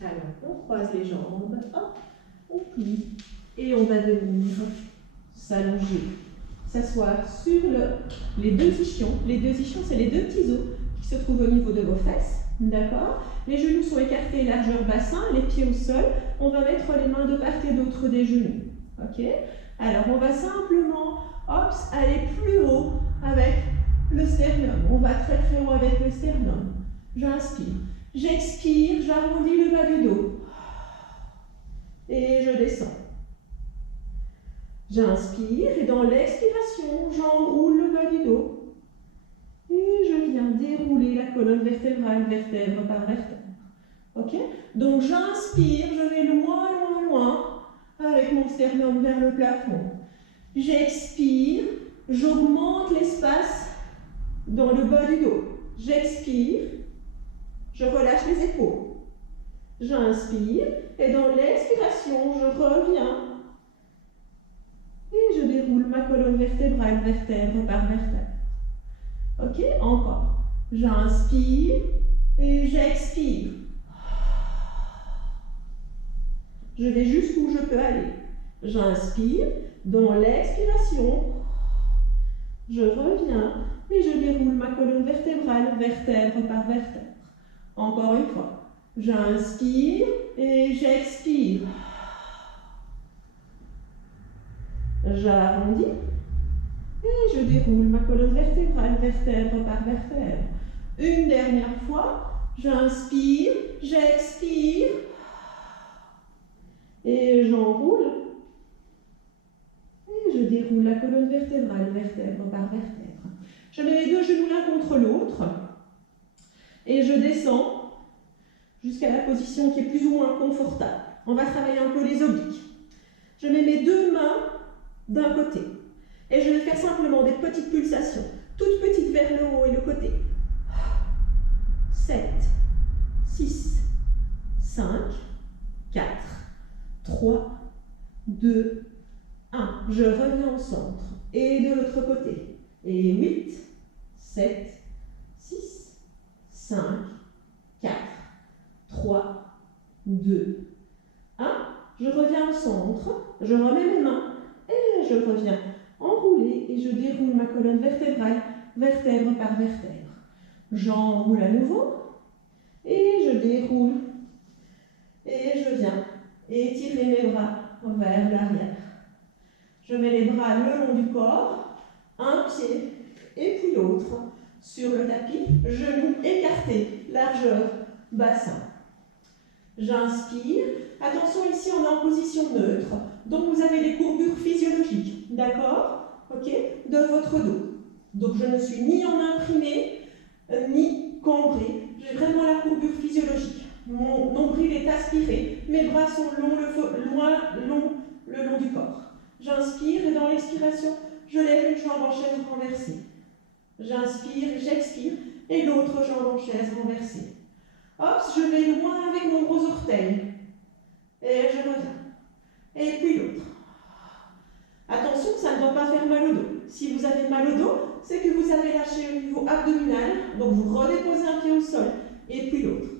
Alors, on croise les jambes, hop, on plie et on va venir s'allonger, s'asseoir sur les deux ischions. Les deux ischions, c'est les deux petits os qui se trouvent au niveau de vos fesses, d'accord? Les genoux sont écartés, largeur bassin, les pieds au sol. On va mettre les mains de part et d'autre des genoux, ok? Alors, on va simplement, hop, aller plus haut avec le sternum. On va très très haut avec le sternum. J'inspire. J'expire, j'arrondis le bas du dos. Et je descends. J'inspire et dans l'expiration, j'enroule le bas du dos. Et je viens dérouler la colonne vertébrale, vertèbre par vertèbre. Ok? Donc j'inspire, je vais loin, loin, loin avec mon sternum vers le plafond. J'expire, j'augmente l'espace dans le bas du dos. J'expire, je relâche les épaules. J'inspire et dans l'expiration, je reviens et je déroule ma colonne vertébrale, vertèbre par vertèbre. Ok? Encore. J'inspire et j'expire. Je vais jusqu'où je peux aller. J'inspire, dans l'expiration, je reviens et je déroule ma colonne vertébrale, vertèbre par vertèbre. Encore une fois. J'inspire et j'expire. J'arrondis et je déroule ma colonne vertébrale, vertèbre par vertèbre. Une dernière fois. J'inspire, j'expire et j'enroule. Et je déroule la colonne vertébrale, vertèbre par vertèbre. Je mets les deux genoux l'un contre l'autre et je descends jusqu'à la position qui est plus ou moins confortable. On va travailler un peu les obliques. Je mets mes deux mains d'un côté et je vais faire simplement des petites pulsations, toutes petites vers le haut et le côté. 7, 6, 5, 4, 3, 2, 1. Je reviens au centre et de l'autre côté. Et 8, 7, 6, 5, 4, 3, 2, 1. Je reviens au centre, je remets mes mains et je reviens enrouler et je déroule ma colonne vertébrale, vertèbre par vertèbre. J'enroule à nouveau et je déroule et je viens étirer mes bras vers l'arrière. Je mets les bras le long du corps, un pied et puis l'autre sur le tapis, genoux écartés, largeur bassin. J'inspire. Attention, ici on est en position neutre, donc vous avez les courbures physiologiques, d'accord? Ok? De votre dos. Donc je ne suis ni en imprimé, ni cambré. J'ai vraiment la courbure physiologique. Mon nombril est aspiré, mes bras sont longs le long du corps. J'inspire et dans l'expiration, je lève une jambe en chaise renversée. J'inspire, j'expire et l'autre jambe en chaise renversée. Hop, je vais loin avec mon gros orteil. Et je reviens. Et puis l'autre. Attention, ça ne doit pas faire mal au dos. Si vous avez mal au dos, c'est que vous avez lâché au niveau abdominal. Donc vous redéposez un pied au sol. Et puis l'autre.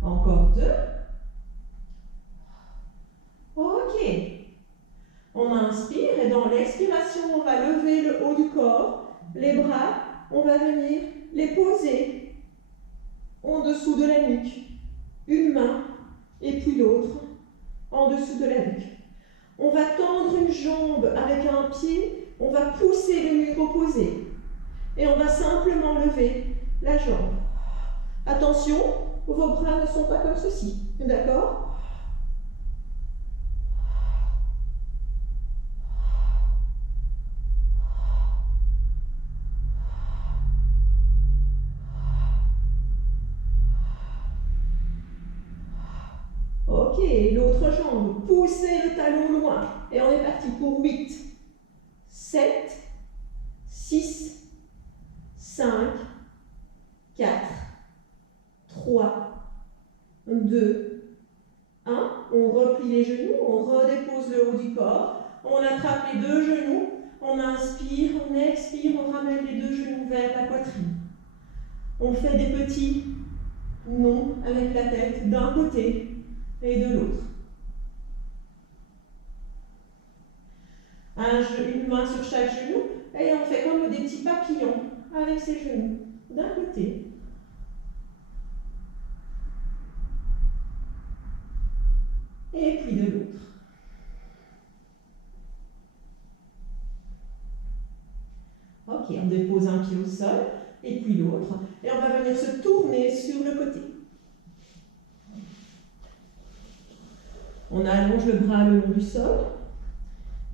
Encore deux. Ok. On inspire et dans l'expiration, on va lever le haut du corps. Les bras, on va venir les poser en dessous de la nuque. Une main et puis l'autre en dessous de la nuque. On va tendre une jambe avec un pied, on va pousser le mur opposé et on va simplement lever la jambe. Attention, vos bras ne sont pas comme ceci, d'accord? Ok, l'autre jambe, poussez le talon loin et on est parti pour 8, 7, 6, 5, 4, 3, 2, on replie les genoux, on redépose le haut du corps, on attrape les deux genoux, on inspire, on expire, on ramène les deux genoux vers la poitrine. On fait des petits noms avec la tête d'un côté et de l'autre. Une main sur chaque genou et on fait comme des petits papillons avec ses genoux d'un côté et puis de l'autre. Ok, on dépose un pied au sol et puis l'autre et on va venir se tourner sur le côté. On allonge le bras le long du sol,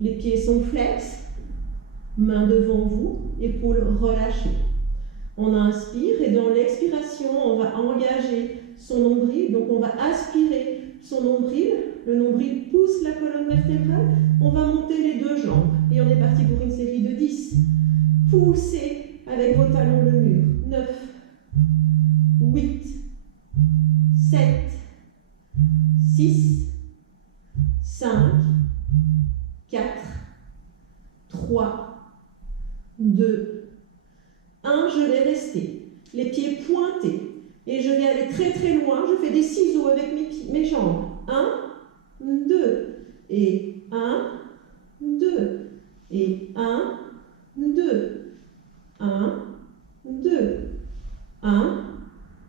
les pieds sont flex, main devant vous, épaules relâchées. On inspire et dans l'expiration, on va engager son nombril, donc on va aspirer son nombril, le nombril pousse la colonne vertébrale, on va monter les deux jambes et on est parti pour une série de 10. Poussez avec vos talons le mur. 9, 8, 7, 6, 5, 4, 3, 2, 1. Je vais rester les pieds pointés et je vais aller très très loin. Je fais des ciseaux avec mes jambes. 1, 2 et 1, 2 et 1, 2, 1, 2, 1,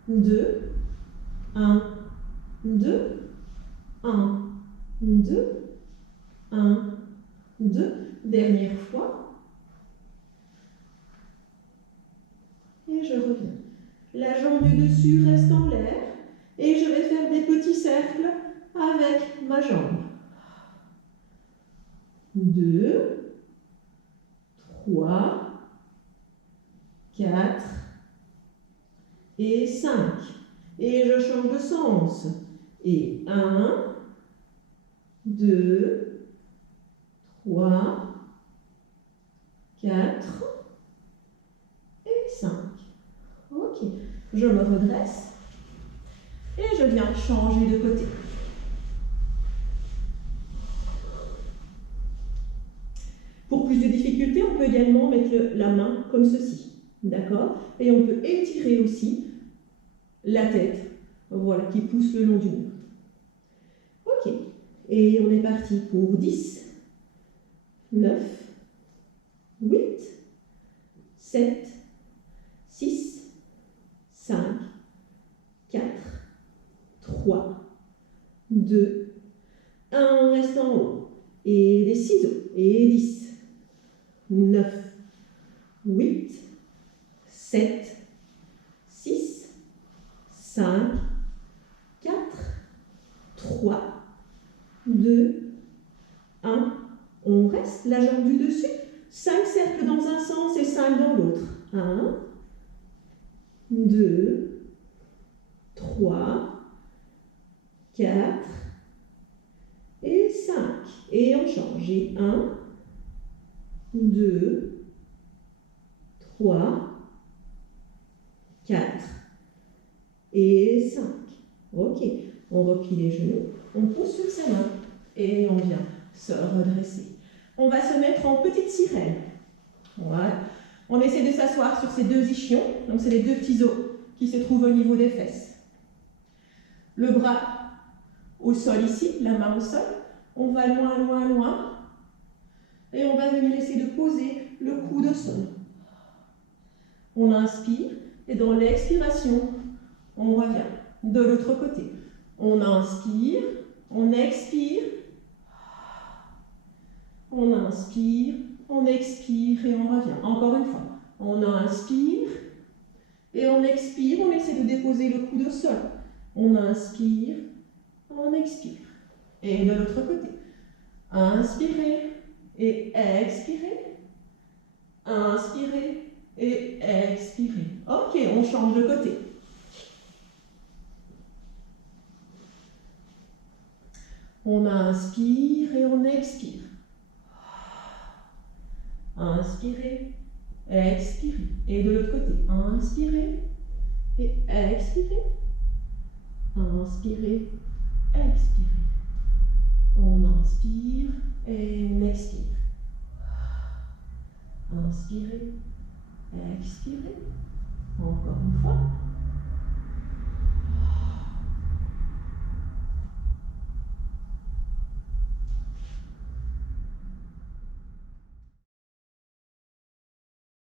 2, 1, 2, 1, 2, 1, 2. Dernière fois. Et je reviens. La jambe du dessus reste en l'air et je vais faire des petits cercles avec ma jambe. 2, 3, 4 et 5. Et je change de sens. Et 1, 2, 3, 4 et 5. Ok, je me redresse et je viens changer de côté. Pour plus de difficulté, on peut également mettre la main comme ceci, d'accord? Et on peut étirer aussi la tête, voilà, qui pousse le long du mur. Ok, et on est parti pour 10, 9, 8, 7, 6, 5, 4, 3, 2, 1, on reste en haut, et des ciseaux, et 10, 9, 8, 7, 6, 5, 4, 3, 2, 1, on reste, la jambe du dessus, 5 cercles dans un sens et 5 dans l'autre. 1, 2, 3, 4 et 5. Et on change. Et 1, 2, 3, 4 et 5. Ok, on replie les genoux, on pousse sur sa main et on vient se redresser. On va se mettre en petite sirène. Voilà. On essaie de s'asseoir sur ces deux ischions, donc c'est les deux petits os qui se trouvent au niveau des fesses. Le bras au sol ici, la main au sol. On va loin, loin, loin. Et on va venir essayer de poser le coude au sol. On inspire et dans l'expiration, on revient de l'autre côté. On inspire, on expire. On inspire, on expire et on revient. Encore une fois, on inspire et on expire. On essaie de déposer le coude au sol. On inspire, on expire. Et de l'autre côté, inspirez et expirez. Inspirez et expirez. Ok, on change de côté. On inspire et on expire. Inspirez, expirez. Et de l'autre côté, inspirez et expirez. Inspirez, expirez. On inspire et on expire. Inspirez, expirez. Encore une fois.